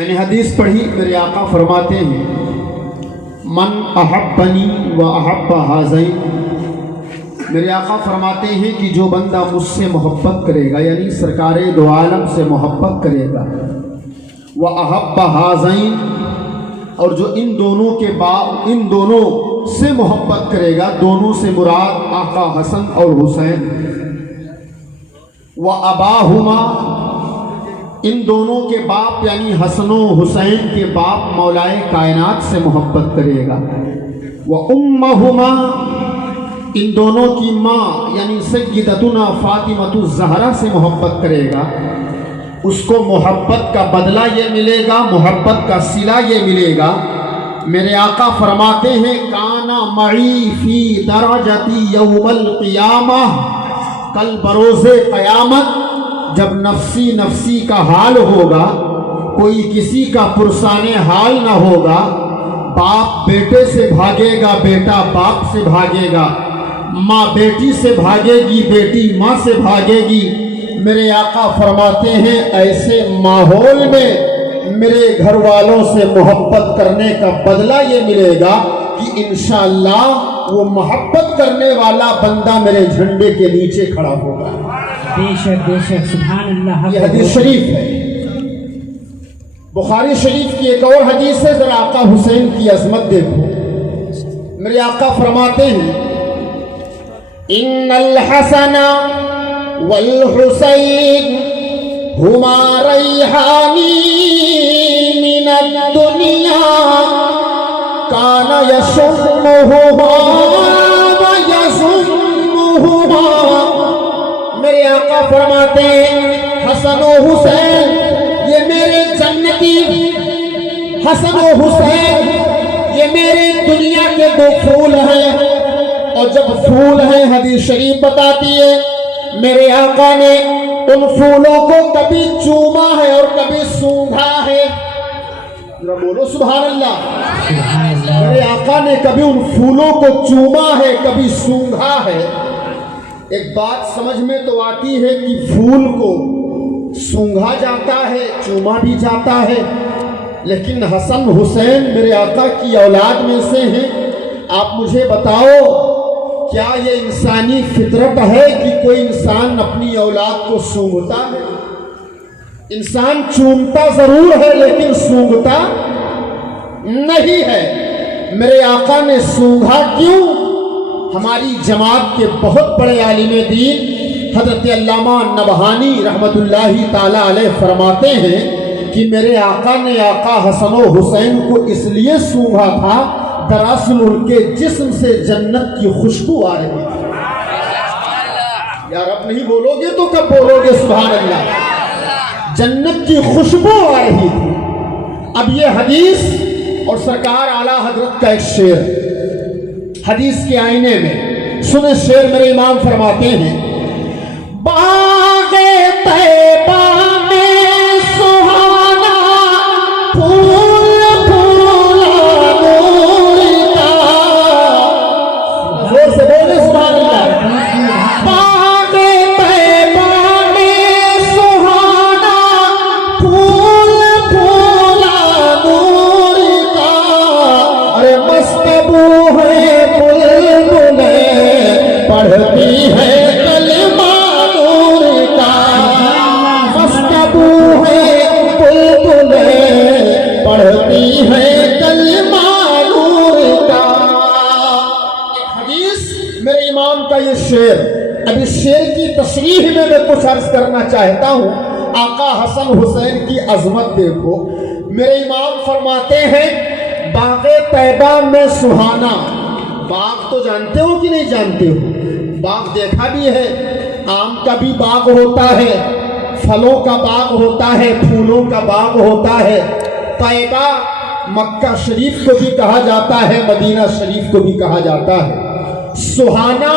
میں نے حدیث پڑھی، میرے آقا فرماتے ہیں من احبنی و احب ہذین، میرے آقا فرماتے ہیں کہ جو بندہ مجھ سے محبت کرے گا، یعنی سرکار دو عالم سے محبت کرے گا، و احب ہذین، اور جو ان دونوں سے محبت کرے گا، دونوں سے مراد آقا حسن اور حسین، و اباہما، ان دونوں کے باپ یعنی حسن و حسین کے باپ مولائے کائنات سے محبت کرے گا، و امہما، ان دونوں کی ماں یعنی سیدتنا فاطمۃ الزہرا سے محبت کرے گا، اس کو محبت کا بدلہ یہ ملے گا، محبت کا صلہ یہ ملے گا۔ میرے آقا فرماتے ہیں کانا معی فی درجتی یوم القیامہ، کل بروز قیامت جب نفسی نفسی کا حال ہوگا، کوئی کسی کا پرسان حال نہ ہوگا، باپ بیٹے سے بھاگے گا، بیٹا باپ سے بھاگے گا، ماں بیٹی سے بھاگے گی، بیٹی ماں سے بھاگے گی۔ میرے آقا فرماتے ہیں ایسے ماحول میں میرے گھر والوں سے محبت کرنے کا بدلہ یہ ملے گا کہ انشاءاللہ وہ محبت کرنے والا بندہ میرے جھنڈے کے نیچے کھڑا ہوگا۔ بے شک سبحان اللہ۔ یہ حدیث شریف ہے، بخاری شریف کی ایک اور حدیث ہے، ذرا آقا حسین کی عظمت دیکھو۔ میرے آقا فرماتے ہیں ان الحسن والحسین ہما ریحانی من الدنیا کان یشمہما ویزمہما۔ میرے آقا فرماتے ہیں حسن و حسین یہ میرے جنتی، حسن و حسین یہ میرے دنیا کے دو پھول ہیں، اور جب پھول ہیں حدیث شریف بتاتی ہے میرے آقا نے ان پھولوں کو کبھی چوما ہے اور کبھی سونگھا ہے۔ ذرا بولو سبحان اللہ۔ میرے آقا نے کبھی ان پھولوں کو چوما ہے، کبھی سونگھا ہے۔ ایک بات سمجھ میں تو آتی ہے کہ پھول کو سونگھا جاتا ہے، چوما بھی جاتا ہے، لیکن حسن حسین میرے آقا کی اولاد میں سے ہیں۔ آپ مجھے بتاؤ کیا یہ انسانی فطرت ہے کہ کوئی انسان اپنی اولاد کو سونگھتا ہے؟ انسان چومتا ضرور ہے لیکن سونگھتا نہیں ہے۔ میرے آقا نے سونگھا کیوں؟ ہماری جماعت کے بہت بڑے عالم دین حضرت علامہ نبہانی رحمت اللہ تعالی علیہ فرماتے ہیں کہ میرے آقا نے آقا حسن و حسین کو اس لیے سونگھا تھا، دراصل ان کے جسم سے جنت کی خوشبو آ رہی تھی۔ یار اب نہیں بولو گے تو کب بولو گے سبحان اللہ؟ جنت کی خوشبو آ رہی تھی۔ اب یہ حدیث اور سرکار اعلیٰ حضرت کا ایک شعر حدیث کے آئینے میں سنیں، شعر میرے امام فرماتے ہیں باغ طیبہ میں سہانا پھول پھولا نور کا، زور سے بولے سبحان اللہ۔ باغ طیبہ میں سہانا پھول پھولا نور کا، ارے مستبو ہے پڑھتی ہے کلمہ نور کا، مستبو ہے بلبلیں پڑھتی ہے کلمہ نور کا۔ ایک حدیث میرے امام کا یہ شعر، اب اس شعر کی تشریح میں کچھ عرض کرنا چاہتا ہوں۔ آقا حسن حسین کی عظمت دیکھو۔ میرے امام فرماتے ہیں باغ طیبہ میں سہانا، باغ تو جانتے ہو کہ نہیں جانتے ہو؟ باغ دیکھا بھی ہے، آم کا بھی باغ ہوتا ہے، پھلوں کا باغ ہوتا ہے، پھولوں کا باغ ہوتا ہے۔ طیبہ مکہ شریف کو بھی کہا جاتا ہے، مدینہ شریف کو بھی کہا جاتا ہے۔ سہانا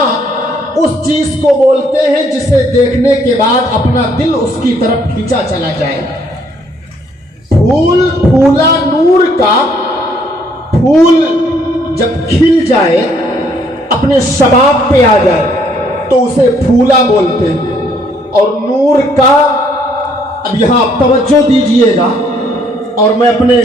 اس چیز کو بولتے ہیں جسے دیکھنے کے بعد اپنا دل اس کی طرف کھینچا چلا جائے۔ پھول پھولا نور کا، پھول جب کھل جائے اپنے شباب پہ آ جائے تو اسے پھولا بولتے ہیں۔ اور نور کا، اب یہاں آپ توجہ دیجئے گا، اور میں اپنے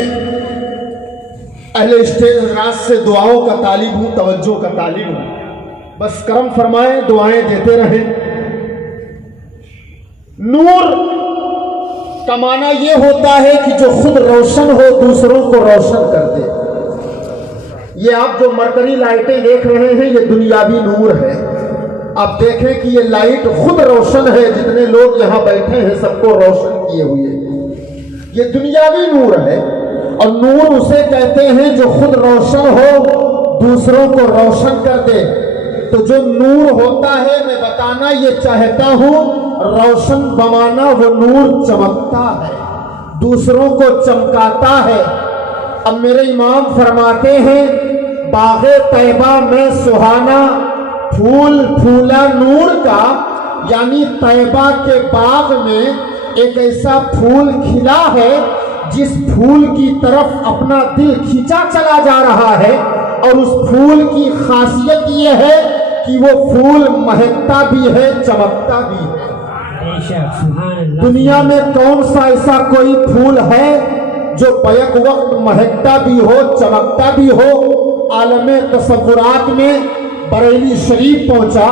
اہل اسٹیج راز سے دعاؤں کا طالب ہوں، توجہ کا طالب ہوں، بس کرم فرمائیں، دعائیں دیتے رہیں۔ نور کا معنی یہ ہوتا ہے کہ جو خود روشن ہو دوسروں کو روشن کر دے۔ یہ آپ جو مرکری لائٹیں دیکھ رہے ہیں یہ دنیاوی نور ہے۔ آپ دیکھیں کہ یہ لائٹ خود روشن ہے، جتنے لوگ یہاں بیٹھے ہیں سب کو روشن کیے ہوئے، یہ دنیاوی نور ہے۔ اور نور اسے کہتے ہیں جو خود روشن ہو دوسروں کو روشن کر دے۔ تو جو نور ہوتا ہے میں بتانا یہ چاہتا ہوں، روشن بمانا وہ نور چمکتا ہے، دوسروں کو چمکاتا ہے۔ اب میرے امام فرماتے ہیں باغ طیبہ میں سہانا پھول پھولا نور کا، یعنی طیبہ کے باغ میں ایک ایسا پھول کھلا ہے جس پھول کی طرف اپنا دل کھینچا چلا جا رہا ہے، اور اس پھول کی خاصیت یہ ہے کہ وہ پھول مہکتا بھی ہے، چمکتا بھی ہے۔ بے شک سبحان اللہ۔ دنیا میں کون سا ایسا کوئی پھول ہے جو بیک وقت مہکتا بھی ہو، چمکتا بھی ہو؟ عالم تصورات میں بریلی شریف پہنچا،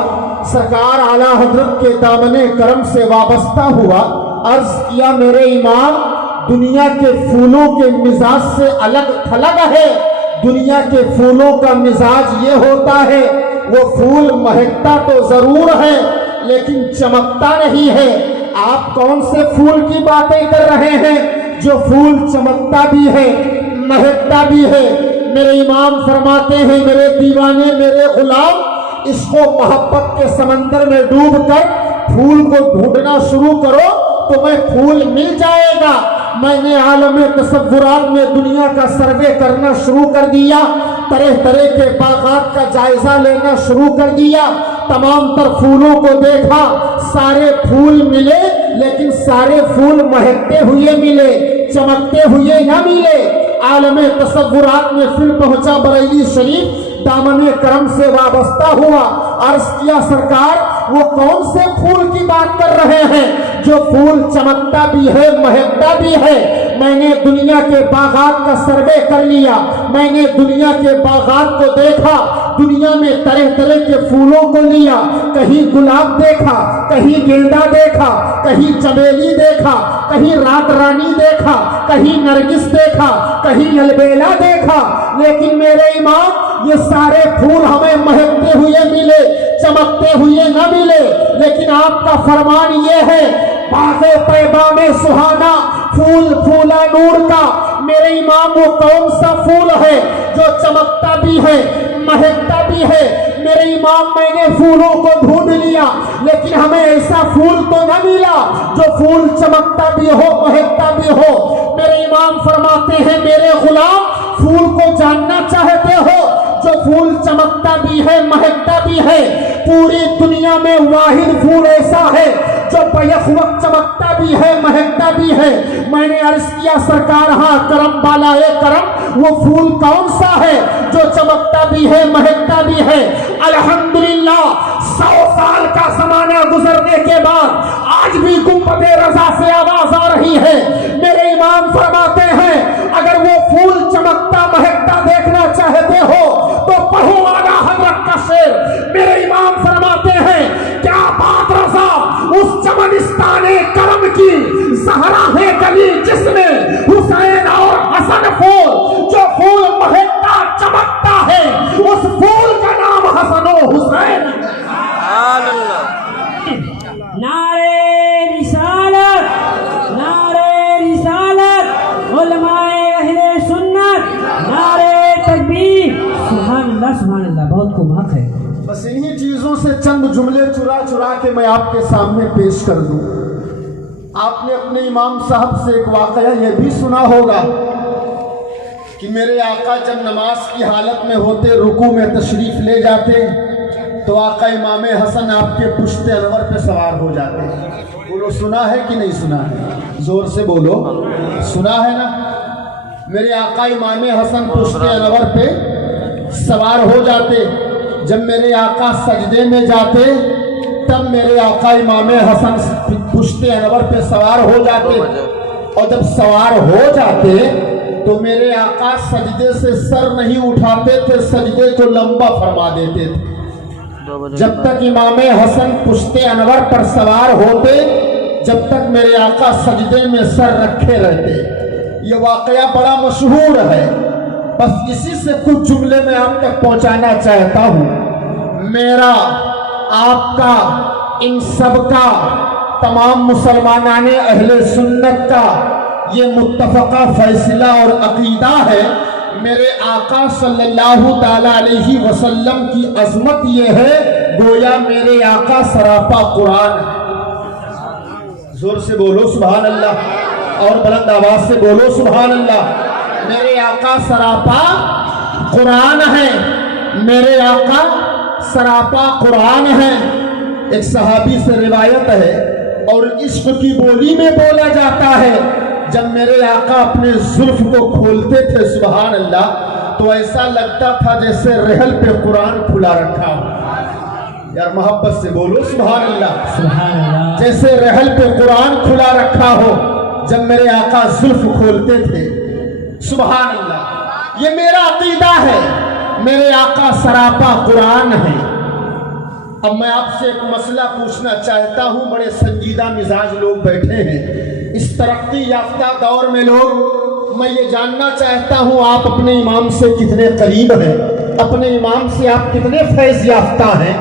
سرکار اعلیٰ حضرت کے دامن کرم سے وابستہ ہوا، عرض کیا میرے امام دنیا کے پھولوں کے مزاج سے الگ تھلگ ہے، دنیا کے پھولوں کا مزاج یہ ہوتا ہے وہ پھول مہکتا تو ضرور ہے لیکن چمکتا نہیں ہے۔ آپ کون سے پھول کی باتیں کر رہے ہیں جو پھول چمکتا بھی ہے، مہکتا بھی ہے؟ میرے امام فرماتے ہیں میرے دیوانے، میرے غلام، عشق و محبت کے سمندر میں ڈوب کر پھول کو ڈھونڈنا شروع کرو تو میں پھول مل جائے گا۔ میں نے عالم تصورات میں دنیا کا سروے کرنا شروع کر دیا، طرح طرح کے باغات کا جائزہ لینا شروع کر دیا، تمام تر پھولوں کو دیکھا، سارے پھول ملے لیکن سارے پھول مہکتے ہوئے ملے، چمکتے ہوئے نہ ملے۔ عالم تصورات میں پھر پہنچا بریلی شریف، دامن کرم سے وابستہ ہوا، عرض کیا سرکار وہ کون سے پھول کی بات کر رہے ہیں جو پھول چمکتا بھی ہے، مہکتا بھی ہے؟ میں نے دنیا کے باغات کا سروے کر لیا، میں نے دنیا کے باغات کو دیکھا، دنیا میں طرح طرح کے پھولوں کو لیا، کہیں گلاب دیکھا، کہیں گیندا دیکھا، کہیں چمیلی دیکھا، کہیں رات رانی دیکھا، کہیں نرگس دیکھا، کہیں البیلا دیکھا، لیکن میرے امام یہ سارے پھول ہمیں مہکتے ہوئے ملے، چمکتے ہوئے نہ ملے۔ لیکن آپ کا فرمان یہ ہے باغ طیبہ میں سہانا پھول پھولا نور کا۔ میرے امام وہ کون سا پھول ہے جو چمکتا بھی ہے، مہکتا بھی ہے؟ میرے امام میں نے پھولوں کو ڈھونڈ لیا لیکن ہمیں ایسا پھول تو نہ ملا جو پھول چمکتا بھی ہو، مہکتا بھی ہو۔ میرے امام فرماتے ہیں میرے غلام پھول کو جاننا چاہتے ہو جو پھول چمکتا بھی ہے، مہکتا بھی ہے؟ پوری دنیا میں واحد پھول ایسا ہے جو بیک وقت چمکتا بھی ہے، مہکتا بھی ہے۔ میں نے عرض کیا سرکار ہاں کرم بالائے کرم وہ پھول کون سا ہے جو چمکتا بھی ہے، مہکتا بھی ہے؟ الحمدللہ 100 سال کا زمانہ گزرنے کے بعد آج بھی گنبد رضا سے آواز آ رہی ہے۔ میرے امام فرماتے ہیں اگر وہ پھول چمکتا مہکتا دیکھنا چاہتے ہو تو پڑھو اعلیٰ حضرت کا شعر۔ میرے امام فرماتے ہیں کیا بات رضا اس چمنستان کرم کی، زہرا ہے گلی جس میں حسین اور حسن پھول، جو پھول مہکتا چمکتا ہے اس پھول کا نام حسن و حسین۔ نعرے رسالت، نعرے رسالت، علماء اہل سنت، نعرے تکبیر، سبحان اللہ سبحان اللہ۔ بہت خوب حق ہے۔ بس انہی چیزوں سے چند جملے چرا چرا کے میں آپ کے سامنے پیش کر دوں۔ آپ نے اپنے امام صاحب سے ایک واقعہ یہ بھی سنا ہوگا کہ میرے آقا جب نماز کی حالت میں ہوتے رکوع میں تشریف لے جاتے تو آقا امام حسن آپ کے پشت انور پہ سوار ہو جاتے۔ بولو سنا ہے کہ نہیں سنا ہے؟ زور سے بولو، سنا ہے نا؟ میرے آقا امام حسن پشت انور پہ سوار ہو جاتے۔ جب میرے آقا سجدے میں جاتے تب میرے آقا امام حسن پشت انور پہ سوار ہو جاتے۔ اور جب سوار ہو جاتے تو میرے آقا سجدے سے سر نہیں اٹھاتے تھے, سجدے کو لمبا فرما دیتے تھے. جب تک امام حسن پشت انور پر سوار ہوتے, جب تک میرے آقا سجدے میں سر رکھے رہتے. یہ واقعہ بڑا مشہور ہے, بس اسی سے کچھ جملے میں آپ تک پہنچانا چاہتا ہوں. میرا, آپ کا, ان سب کا, تمام مسلمانان اہل سنت کا یہ متفقہ فیصلہ اور عقیدہ ہے, میرے آقا صلی اللہ تعالی علیہ وسلم کی عظمت یہ ہے گویا میرے آقا سراپا قرآن ہے. زور سے بولو سبحان اللہ, اور بلند آواز سے بولو سبحان اللہ. میرے آقا سراپا قرآن ہے, میرے آقا سراپا قرآن ہے. ایک صحابی سے روایت ہے اور عشق کی بولی میں بولا جاتا ہے, جب میرے آقا اپنے زلف کو کھولتے تھے سبحان اللہ, تو ایسا لگتا تھا جیسے رحل پہ قرآن کھلا رکھا ہو. یار محبت سے بولو سبحان اللہ, سبحان اللہ. جیسے رحل پہ قرآن کھلا رکھا ہو جب میرے آقا زلف کھولتے تھے سبحان اللہ. یہ میرا عقیدہ ہے, میرے آقا سراپا قرآن ہے. اب میں آپ سے ایک مسئلہ پوچھنا چاہتا ہوں, بڑے سنجیدہ مزاج لوگ بیٹھے ہیں اس ترقی یافتہ دور میں لوگ, میں یہ جاننا چاہتا ہوں آپ اپنے امام سے کتنے قریب ہیں, اپنے امام سے آپ کتنے فیض یافتہ ہیں.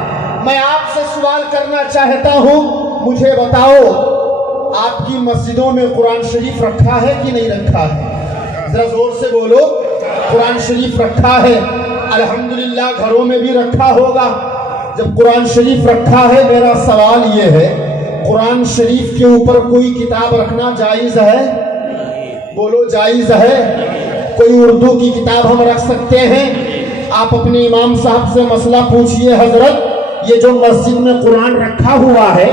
میں آپ سے سوال کرنا چاہتا ہوں, مجھے بتاؤ آپ کی مسجدوں میں قرآن شریف رکھا ہے کہ نہیں رکھا ہے؟ ذرا زور سے بولو. قرآن شریف رکھا ہے, الحمدللہ گھروں میں بھی رکھا ہوگا. جب قرآن شریف رکھا ہے, میرا سوال یہ ہے, قرآن شریف کے اوپر کوئی کتاب رکھنا جائز ہے؟ بولو جائز ہے؟ کوئی اردو کی کتاب ہم رکھ سکتے ہیں؟ آپ اپنے امام صاحب سے مسئلہ پوچھئے, حضرت یہ جو مسجد میں قرآن رکھا ہوا ہے,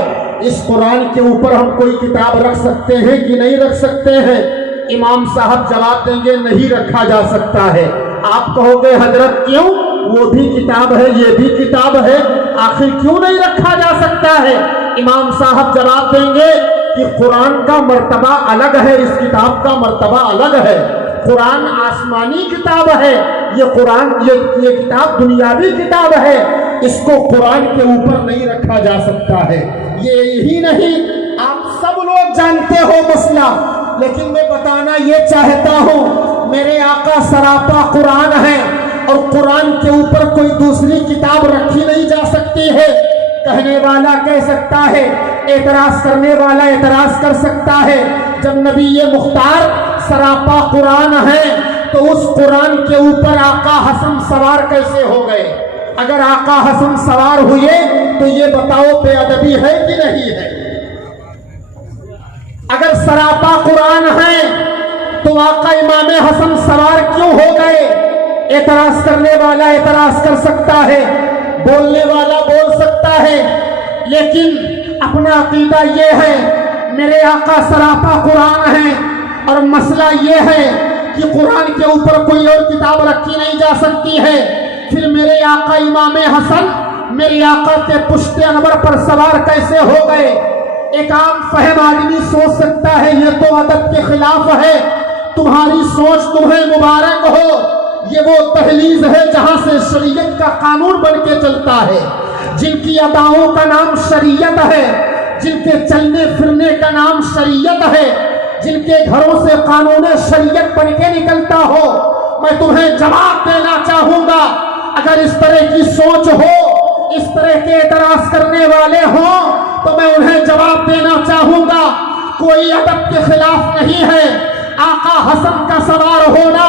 اس قرآن کے اوپر ہم کوئی کتاب رکھ سکتے ہیں کہ نہیں رکھ سکتے ہیں؟ امام صاحب جواب دیں گے نہیں رکھا جا سکتا ہے. آپ کہو گے حضرت کیوں؟ وہ بھی کتاب ہے, یہ بھی کتاب ہے, آخر کیوں نہیں رکھا جا سکتا ہے؟ امام صاحب جواب دیں گے کہ قرآن کا مرتبہ الگ ہے, اس کتاب کا مرتبہ الگ ہے. قرآن آسمانی کتاب ہے, یہ قرآن یہ کتاب دنیاوی کتاب ہے, اس کو قرآن کے اوپر نہیں رکھا جا سکتا ہے. یہی نہیں, آپ سب لوگ جانتے ہو مسئلہ, لیکن میں بتانا یہ چاہتا ہوں, میرے آقا سراپا قرآن ہے اور قرآن کے اوپر کوئی دوسری کتاب رکھی نہیں جا سکتی ہے. کہنے والا کہہ سکتا ہے, اعتراض کرنے والا اعتراض کر سکتا ہے, جب نبی مختار سراپا قرآن ہے تو اس قرآن کے اوپر آقا حسن سوار کیسے ہو گئے؟ اگر آقا حسن سوار ہوئے تو یہ بتاؤ بے ادبی ہے کہ نہیں ہے؟ اگر سراپا قرآن ہے تو آقا امام حسن سوار کیوں ہو گئے؟ اعتراض کرنے والا اعتراض کر سکتا ہے, بولنے والا بول سکتا ہے, لیکن اپنا عقیدہ یہ ہے میرے آقا سراپا قرآن ہے اور مسئلہ یہ ہے کہ قرآن کے اوپر کوئی اور کتاب رکھی نہیں جا سکتی ہے. پھر میرے آقا امام حسن میرے آقا کے پشت انور پر سوار کیسے ہو گئے؟ ایک عام فہم آدمی سوچ سکتا ہے یہ تو ادب کے خلاف ہے. تمہاری سوچ تمہیں مبارک ہو, یہ وہ تحلیز ہے جہاں سے شریعت کا قانون بن کے چلتا ہے. جن کی اداؤں کا نام شریعت ہے, جن کے چلنے پھرنے کا نام شریعت ہے, جن کے گھروں سے قانون شریعت بن کے نکلتا ہو, میں تمہیں جواب دینا چاہوں گا. اگر اس طرح کی سوچ ہو, اس طرح کے اعتراض کرنے والے ہوں, تو میں انہیں جواب دینا چاہوں گا کوئی ادب کے خلاف نہیں ہے. آقا حسن کا سوار ہونا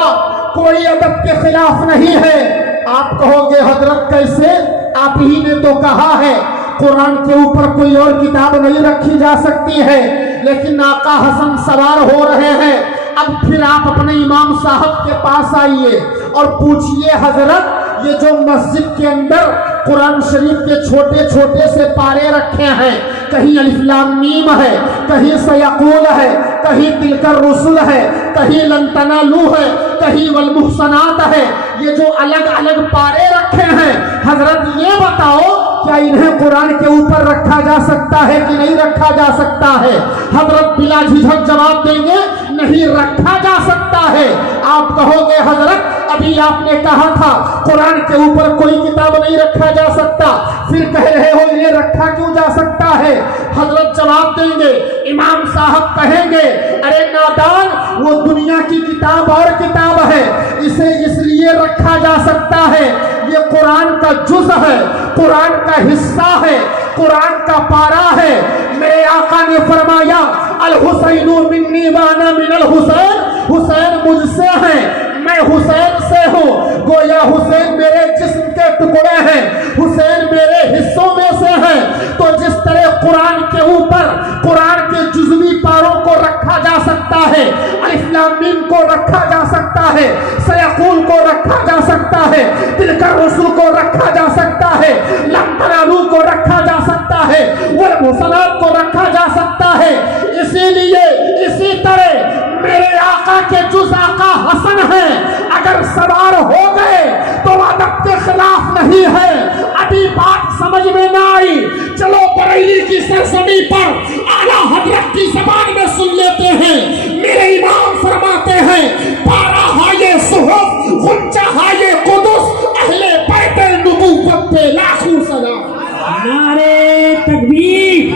کوئی ادب کے خلاف نہیں ہے. آپ کہو گے حضرت کیسے؟ آپ ہی نے تو کہا ہے قرآن کے اوپر کوئی اور کتاب نہیں رکھی جا سکتی ہے, لیکن آقا حسن سوار ہو رہے ہیں. اب پھر آپ اپنے امام صاحب کے پاس آئیے اور پوچھئے حضرت یہ جو مسجد کے اندر قرآن شریف کے چھوٹے چھوٹے سے پارے رکھے ہیں, کہیں الف لام میم ہے, کہیں سیقول ہے, کہیں تلک الرسل ہے, کہیں لن تنالوا ہے, کہیں والمحصنات ہے, یہ جو الگ الگ پارے رکھے ہیں, حضرت یہ بتاؤ کیا انہیں قرآن کے اوپر رکھا جا سکتا ہے کہ نہیں رکھا جا سکتا ہے؟ حضرت بلا جھجھک جواب دیں گے نہیں رکھا جا سکتا ہے۔ آپ کہو گے حضرت ابھی آپ نے کہا تھا قرآن کے اوپر کوئی کتاب نہیں رکھا جا سکتا، پھر کہہ رہے ہو یہ رکھا کیوں جا سکتا ہے؟ حضرت جواب دیں گے، امام صاحب کہیں گے ارے نادان، وہ دنیا کی کتاب اور کتاب ہے، اسے اس لیے رکھا جا سکتا ہے، یہ قرآن کا جز ہے، قرآن کا حصہ ہے، قرآن کا پارا ہے۔ میرے آقا نے فرمایا الحسین منی وانا من الحسین، حسین مجھ سے ہیں، میں حسین سے ہوں۔ گویا حسین میرے جسم کے ٹکڑے ہیں، حسین میرے حصوں میں سے ہیں۔ تو جس طرح قرآن کے اوپر قرآن کے جزوی پاروں کو رکھا جا سکتا ہے، الف لام میم کو رکھا جا سکتا ہے، سیقول کو رکھا جا سکتا ہے، تلک الرسل کو رکھا جا سکتا ہے، لن تنالوا کو رکھا جا سکتا ہے، والمحصنات کو رکھا جا سکتا ہے، اسی لیے اسی طرح میرے آقا کے جز آقا حسن ہیں، اگر سوار ہو گئے تو ادب کے خلاف نہیں ہے۔ ابھی بات سمجھ میں نہ آئی، چلو بریلی کی سرزمین پر اعلیٰ حضرت کی زبان میں سن لیتے ہیں۔ میرے امام فرماتے ہیں پارا ہائے صحف غنچہ ہائے قدس، اہل بیت نبوت پہ لاکھوں سلام۔ نعرے تکبیر،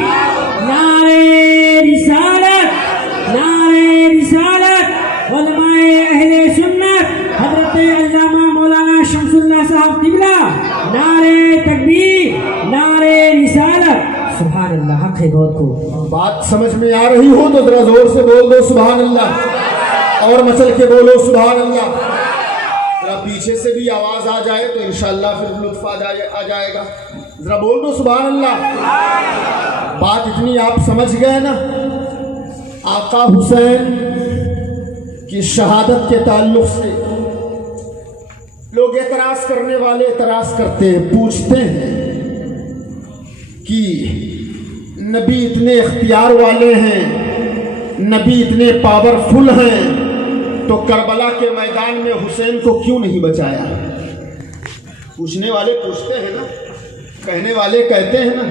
نعرے رسالت، نعرے رسالت، علماء اہل سنت حضرت علامہ مولانا شمس اللہ صاحب قبلہ، نعرے تکبیر، نعرے رسالت۔ سبحان اللہ، حق ہے بہت کو۔ بات سمجھ میں آ رہی ہو تو ذرا زور سے بول دو سبحان اللہ، اور مچل کے بولو سبحان اللہ۔ ذرا پیچھے سے بھی آواز آ جائے تو انشاءاللہ پھر لطف آ جائے گا، ذرا بول دو سبحان اللہ۔ بات اتنی آپ سمجھ گئے نا؟ آقا حسین کی شہادت کے تعلق سے لوگ اعتراض کرنے والے اعتراض کرتے ہیں، پوچھتے ہیں کہ نبی اتنے اختیار والے ہیں، نبی اتنے پاورفل ہیں، تو کربلا کے میدان میں حسین کو کیوں نہیں بچایا؟ پوچھنے والے پوچھتے ہیں نا، کہنے والے کہتے ہیں نا،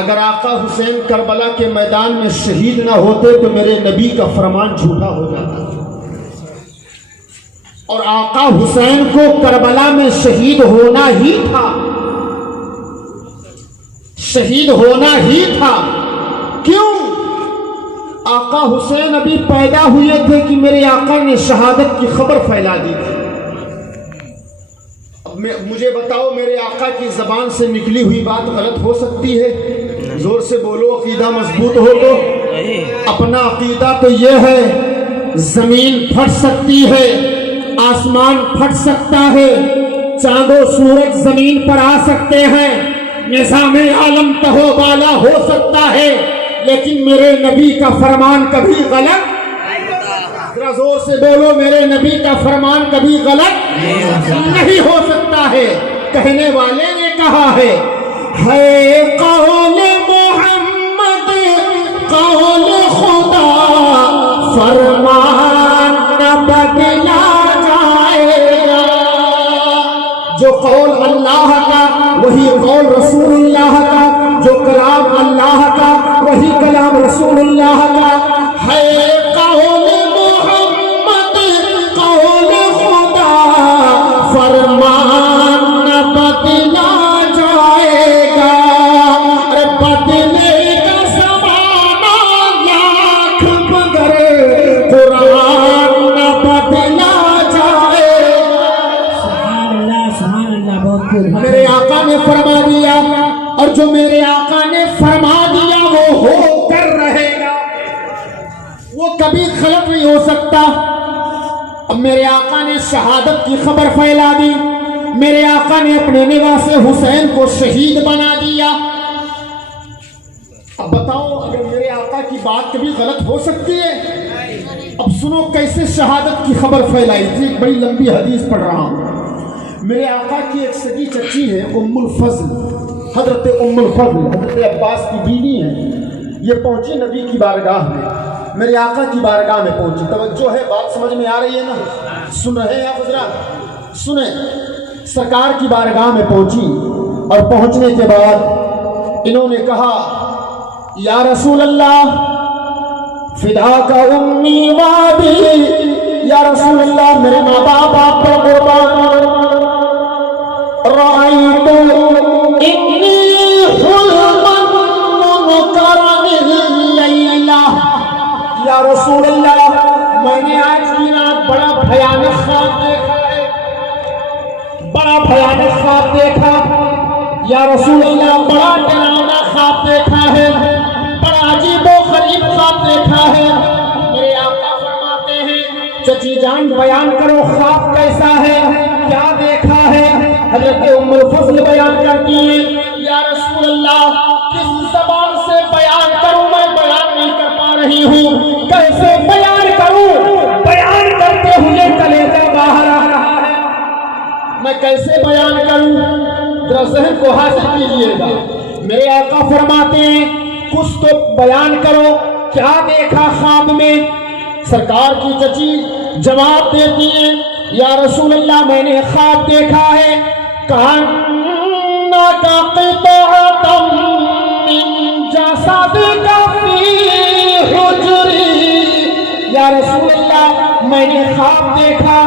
اگر آقا حسین کربلا کے میدان میں شہید نہ ہوتے تو میرے نبی کا فرمان جھوٹا ہو جاتا، اور آقا حسین کو کربلا میں شہید ہونا ہی تھا، شہید ہونا ہی تھا۔ کیوں؟ آقا حسین ابھی پیدا ہوئے تھے کہ میرے آقا نے شہادت کی خبر پھیلا دی تھی۔ اب مجھے بتاؤ، میرے آقا کی زبان سے نکلی ہوئی بات غلط ہو سکتی ہے؟ زور سے بولو، عقیدہ مضبوط ہو تو۔ اپنا عقیدہ تو یہ ہے زمین پھٹ سکتی ہے، آسمان پھٹ سکتا ہے، چاند و سورج زمین پر آ سکتے ہیں، نظام عالم تہو بالا ہو سکتا ہے، لیکن میرے نبی کا فرمان کبھی غلط، ذرا زور سے بولو، میرے نبی کا فرمان کبھی غلط نہیں ہو سکتا ہے۔ کہنے والے نے کہا ہے قول محمد قول خدا، فرمان نہ بدلا جائے گا۔ جو قول اللہ کا وہی قول رسول اللہ کا، جو کلام اللہ کا وہی کلام رسول اللہ کا ہے۔ قول محمد قول خدا، فرمان نہ بدلا جائے گا، بدلے کا زمانہ لاکھ مگر قرآن نہ بدلا جائے گا۔ سبحان اللہ، سبحان اللہ، بہت خوب۔ میرے آقا نے فرما دیا، اور جو میرے آقا نے فرما دیا وہ ہو کر رہے گا، وہ کبھی غلط نہیں ہو سکتا۔ اب میرے آقا نے شہادت کی خبر پھیلا دی، میرے آقا نے اپنے نواسے حسین کو شہید بنا دیا۔ اب بتاؤ، اگر میرے آقا کی بات کبھی غلط ہو سکتی ہے؟ اب سنو کیسے شہادت کی خبر پھیلائی تھی۔ ایک بڑی لمبی حدیث پڑھ رہا ہوں۔ میرے آقا کی ایک سگی چچی ہے ام الفضل، حضرت ام الفضل حضرت عباس کی بیوی ہیں۔ یہ پہنچی نبی کی بارگاہ میں، میرے آقا کی بارگاہ میں پہنچی۔ توجہ ہے، بات سمجھ میں آ رہی ہے نا؟ سن رہے ہیں آپ حضرات؟ سنیں، سرکار کی بارگاہ میں پہنچی، اور پہنچنے کے بعد انہوں نے کہا یا رسول اللہ فدا کا امی وابی یا رسول اللہ میرے ماں باپ آپ پر قربان رأیت انی حلما منکرا اللیلہ یا رسول اللہ میں نے آج کی رات بڑا بھیانک خواب دیکھا ہے بڑا بھیانک خواب دیکھا یا رسول اللہ بڑا ڈراؤنا خواب دیکھا ہے بڑا عجیب و غریب خواب دیکھا ہے میرے آقا فرماتے ہیں چچی جان بیان کرو خواب کیسا ہے کیا دیکھا ہے حضرت ام الفضل بیان کرتی ہیں یا رسول اللہ کس زبان سے بیان کروں میں بیان نہیں کر پا رہی ہوں کیسے بیان کروں بیان کرتے ہوئے کلیجہ باہر آ رہا ہے میں کیسے بیان کروں ذرا ذہن کو حاصل کیجئے گا میرے آقا فرماتے ہیں کچھ تو بیان کرو کیا دیکھا خواب میں سرکار کی چچی جواب دیتی ہیں یا رسول اللہ میں نے خواب دیکھا ہے کأنک قطعۃ من جسدک فی حجری یا رسول اللہ میں نے خواب دیکھا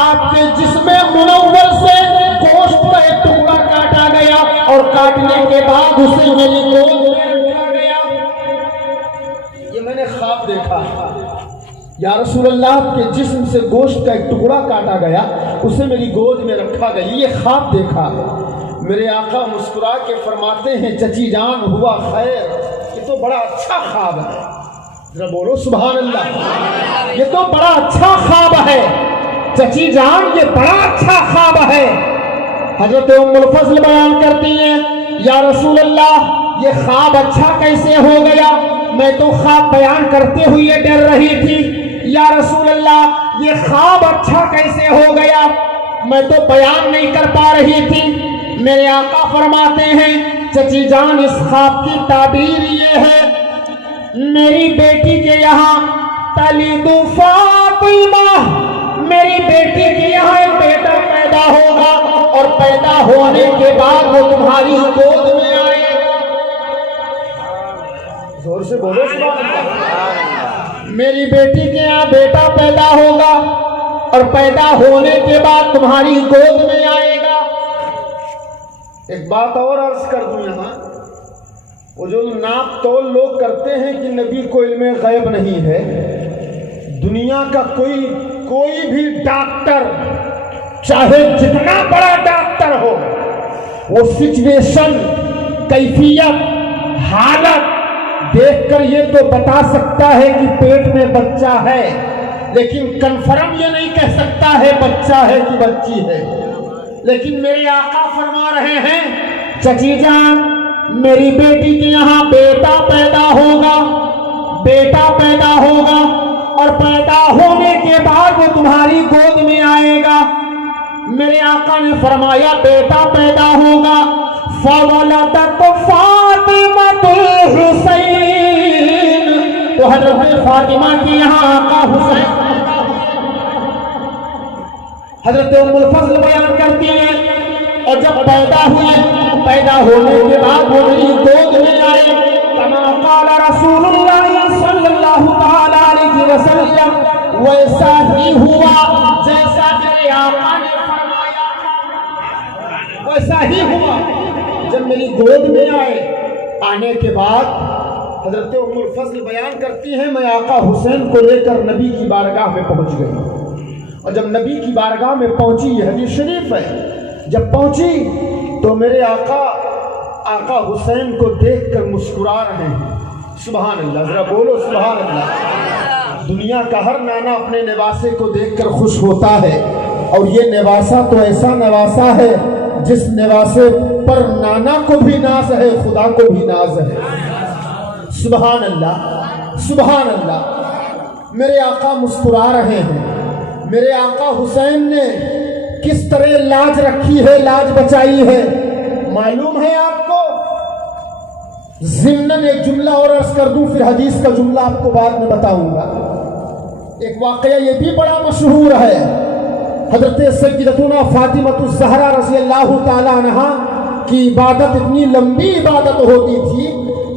آپ کے جسم منور سے گوشت کا ایک ٹکڑا کاٹا گیا اور کاٹنے کے بعد اسے میری گود میں رکھا گیا یہ میں نے خواب دیکھا یا رسول اللہ آپ کے جسم سے گوشت کا ایک ٹکڑا کاٹا گیا اسے میری گود میں رکھا گیا یہ خواب دیکھا میرے آقا مسکرا کے فرماتے ہیں چچی جان ہوا خیر یہ تو بڑا اچھا خواب ہے ذرا بولو سبحان اللہ یہ تو بڑا اچھا خواب ہے چچی جان یہ بڑا اچھا خواب ہے حضرت ام الفضل بیان کرتی ہیں یا رسول اللہ یہ خواب اچھا کیسے ہو گیا میں تو خواب بیان کرتے ہوئے ڈر رہی تھی یا رسول اللہ یہ خواب اچھا کیسے ہو گیا میں تو بیان نہیں کر پا رہی تھی میرے آقا فرماتے ہیں چچی جان اس خواب کی تعبیر یہ ہے میری بیٹی کے یہاں تلد فاطمہ میری بیٹی کے یہاں ایک بیٹا پیدا ہوگا اور پیدا ہونے کے بعد وہ تمہاری گود میں آئے گا زور سے بولو سبحان اللہ میری بیٹی کے یہاں بیٹا پیدا ہوگا اور پیدا ہونے کے بعد تمہاری گود میں آئے گا ایک بات اور عرض کر دوں یہاں وہ جو ناپ تول لوگ کرتے ہیں کہ نبی کو علم غیب نہیں ہے دنیا کا کوئی بھی ڈاکٹر چاہے جتنا بڑا ڈاکٹر ہو وہ سچویشن کیفیت حالت دیکھ کر یہ تو بتا سکتا ہے کہ پیٹ میں بچہ ہے لیکن کنفرم یہ نہیں کہہ سکتا ہے بچہ ہے کہ بچی ہے لیکن میرے آقا فرما رہے ہیں چچی جان میری بیٹی کے یہاں بیٹا پیدا ہوگا اور پیدا ہونے کے بعد وہ تمہاری گود میں آئے گا میرے آقا نے فرمایا بیٹا پیدا ہوگا فولدت فاطمہ الحسین تو حضرت فاطمہ کے یہاں آقا حسین حضرت ام الفضل بیان کرتی ہیں اور جب پیدا ہونے کے بعد وہ میری گود میں آئے کما قال رسول اللہ صلی اللہ تعالی علیہ وسلم ویسا ہی ہوا جیسا میرے آقا نے فرمایا ویسا ہی ہوا جب میری گود میں آئے آنے کے بعد حضرت ام الفضل بیان کرتی ہیں میں آقا حسین کو لے کر نبی کی بارگاہ میں پہنچ گئی اور جب نبی کی بارگاہ میں پہنچی یہ حدیث شریف ہے جب پہنچی تو میرے آقا حسین کو دیکھ کر مسکرا رہے ہیں سبحان اللہ ذرا بولو سبحان اللہ دنیا کا ہر نانا اپنے نواسے کو دیکھ کر خوش ہوتا ہے اور یہ نواسا تو ایسا نواسا ہے جس نواسے پر نانا کو بھی ناز ہے خدا کو بھی ناز ہے سبحان اللہ سبحان اللہ میرے آقا مسکرا رہے ہیں میرے آقا حسین نے کس طرح لاج رکھی ہے لاج بچائی ہے معلوم ہے آپ کو ضمناً ایک جملہ اور عرض کر دوں پھر حدیث کا جملہ آپ کو بعد میں بتاؤں گا ایک واقعہ یہ بھی بڑا مشہور ہے حضرت سیدتنا فاطمہ الزہرا رضی اللہ تعالی عنہا کی عبادت اتنی لمبی عبادت ہوتی تھی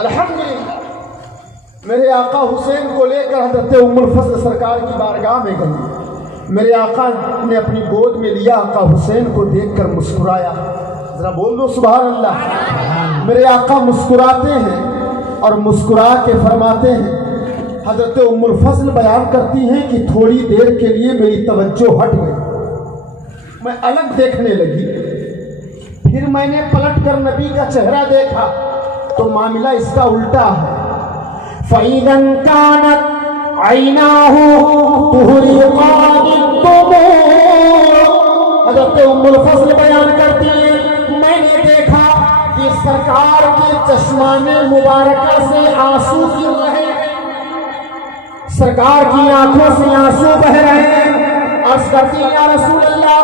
الحمدللہ میرے آقا حسین کو لے کر حضرت ام الفضل سرکار کی بارگاہ میں گئی. میرے آقا نے اپنی گود میں لیا, آقا حسین کو دیکھ کر مسکرایا. ذرا بول دو سبحان اللہ. میرے آقا مسکراتے ہیں اور مسکرا کے فرماتے ہیں. حضرت ام الفضل بیان کرتی ہیں کہ تھوڑی دیر کے لیے میری توجہ ہٹ گئی, میں الگ دیکھنے لگی. پھر میں نے پلٹ کر نبی کا چہرہ دیکھا تو معاملہ اس کا الٹا ہے. فَإِذَا كَانَتْ عَيْنَاهُ تُهْرِقَانِ الدُّمُوعَ. حضرت ام الفضل بیان کرتی ہیں میں نے دیکھا کہ سرکار کے چشمان مبارکہ سے آنسو گر رہے ہیں, سرکار کی آنکھوں سے آنسو بہ رہے ہیں. عرض کرتی ہیں یا رسول اللہ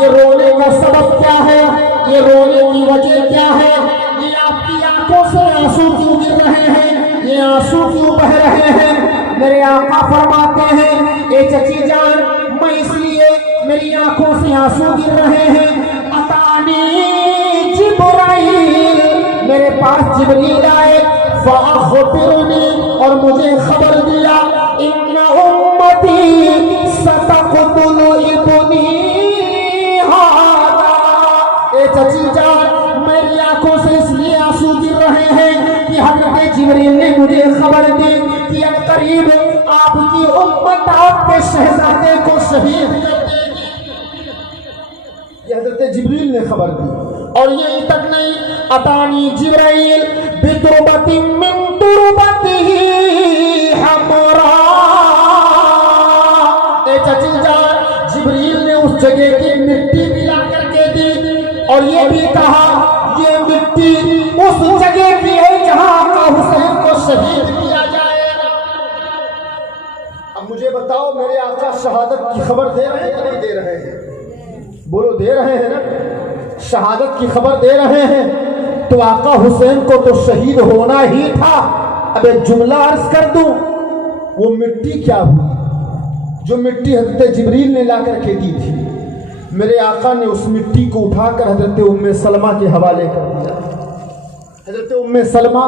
یہ رونے کا سبب کیا ہے, یہ رونے کی وجہ کیا ہے, یہ آپ کی آنکھوں سے آنسو کیوں گر رہے ہیں, یہ آنسو کیوں بہ رہے ہیں. میرے آقا فرماتے ہیں اے چچی جان میں اس لیے میری آنکھوں سے آنسو گر رہے ہیں. اتانی جبرائیل, میرے پاس جبریل آئے, فاخبرنی, اور مجھے خبر دیا, ان امتی ستقتل ابنی ہذا. اے چچی جان میری آنکھوں سے اس لیے آنسو گر رہے ہیں کہ حضرت جبریل نے مجھے خبر دی کہ اب قریب آپ کی امت آپ کے شہزادے کو شہید کر دے گی. یہ حضرت جبریل نے خبر دی. اور یہی تک نہیں, اتانی جبرائیل بتربت من تربته حمراء. اے چچی جان جبریل نے اس جگہ کی مٹی بھی لا کر کے دی اور یہ بھی کہا یہ مٹی اس جگہ کی ہے جہاں آقا حسین کو شہید کیا جائے گا. اب مجھے بتاؤ میرے آقا شہادت کی خبر دے رہے ہیں کہ نہیں دے رہے ہیں؟ بولو دے رہے ہیں نا, شہادت کی خبر دے رہے ہیں. تو آقا حسین کو تو شہید ہونا ہی تھا. اب ایک جملہ عرض کر دوں, وہ مٹی کیا ہوئی جو مٹی حضرت جبریل نے لا کر کے دی تھی. میرے آقا نے اس مٹی کو اٹھا کر حضرت ام سلمہ کے حوالے کر دیا. حضرت ام سلمہ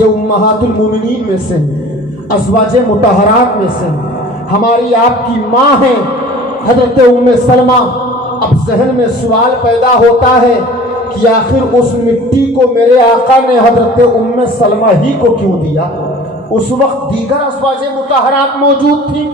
یہ امہات المومنین میں سے ہیں, ازواج مطہرات میں سے ہیں, ہماری آپ کی ماں ہیں حضرت ام سلمہ. اب ذہن میں سوال پیدا ہوتا ہے کہ آخر اس مٹی کو میرے آقا نے حضرت ام سلمہ ہی کو کیوں دیا؟ اس وقت دیگر ازواج مطہرات موجود تھیں,